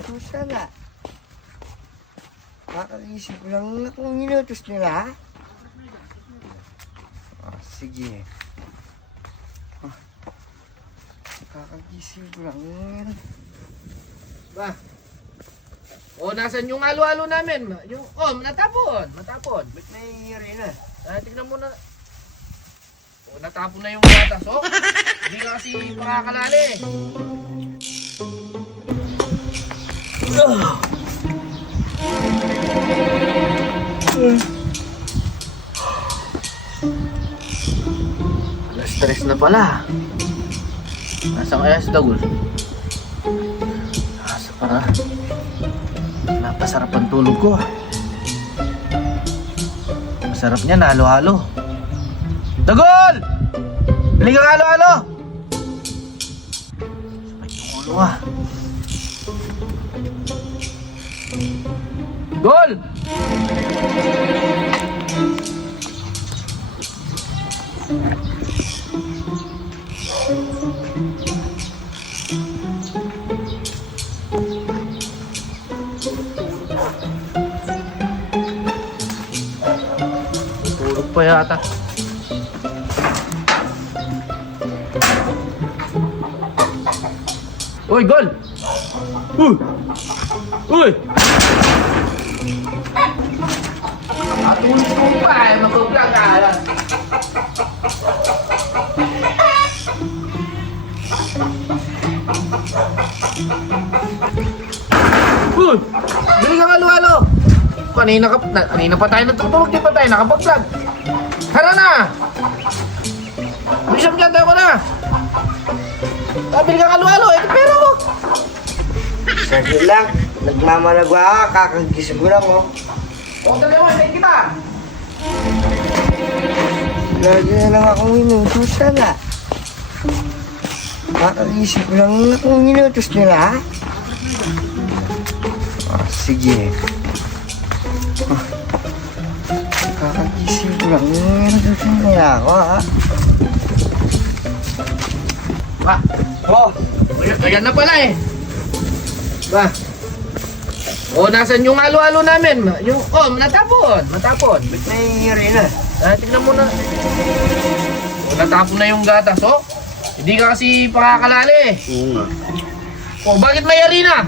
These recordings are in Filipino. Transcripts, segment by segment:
inutos na. Kakagising ko lang na kung inutos nila. Sige. Kakagising ko lang. Ba? O, nasan yung halo-halo namin? Yung, natapon. Ba't nangyayari na? Tignan mo na. O, natapon na yung gatas, oh. Hindi ka kasi makakalali. Stress na pala. Nasaan kaya si Dagul? Asa para napasarap ang tulog ko. Masarap niya na halo-halo. Dagul! Bili kang halo-halo! Sakit yung ulo ah. Dagul! Tulog pa yata. Uy, Gol! Uy! Uy! Atulog mo pa eh, mag-vlog ka. Uy! Bili kang halo-halo! Kanina pa tayo natutulog, di pa tayo nakapag-vlog. Tara na! Bilisam dyan tayo ko na! Bili kang halo-halo, ito pero mo! Saglit lang. Nagmamalagwa ka. Kakagising ko lang, oh. O, dalawa, tayo kita! Lagi na lang akong inutos na. Kakagising ko lang na kung inutos nila. Sige. Kakagising ko lang inutos nila ako, ha. Ba? Oh! Ayan na pala eh! Ba? O, nasan yung halo-halo namin? Yung, natapon! Ba't nangyayari na? Tignan mo na. O, natapon na yung gatas, oh. Hindi ka kasi pakakalali. Oo nga. O, bakit may arena?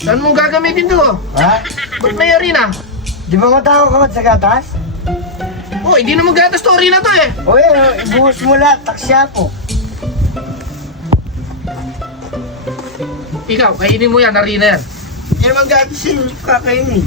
Saan mo gagamitin to? Ha? Ba't may arena? Di ba matawag ka sa gatas? O, hindi naman gatas to, arena to eh. O yan, ibuhos mo lahat. Taksya po. Ikaw, kainin mo yan, arena yan. Hindi naman gatas yung kakainin.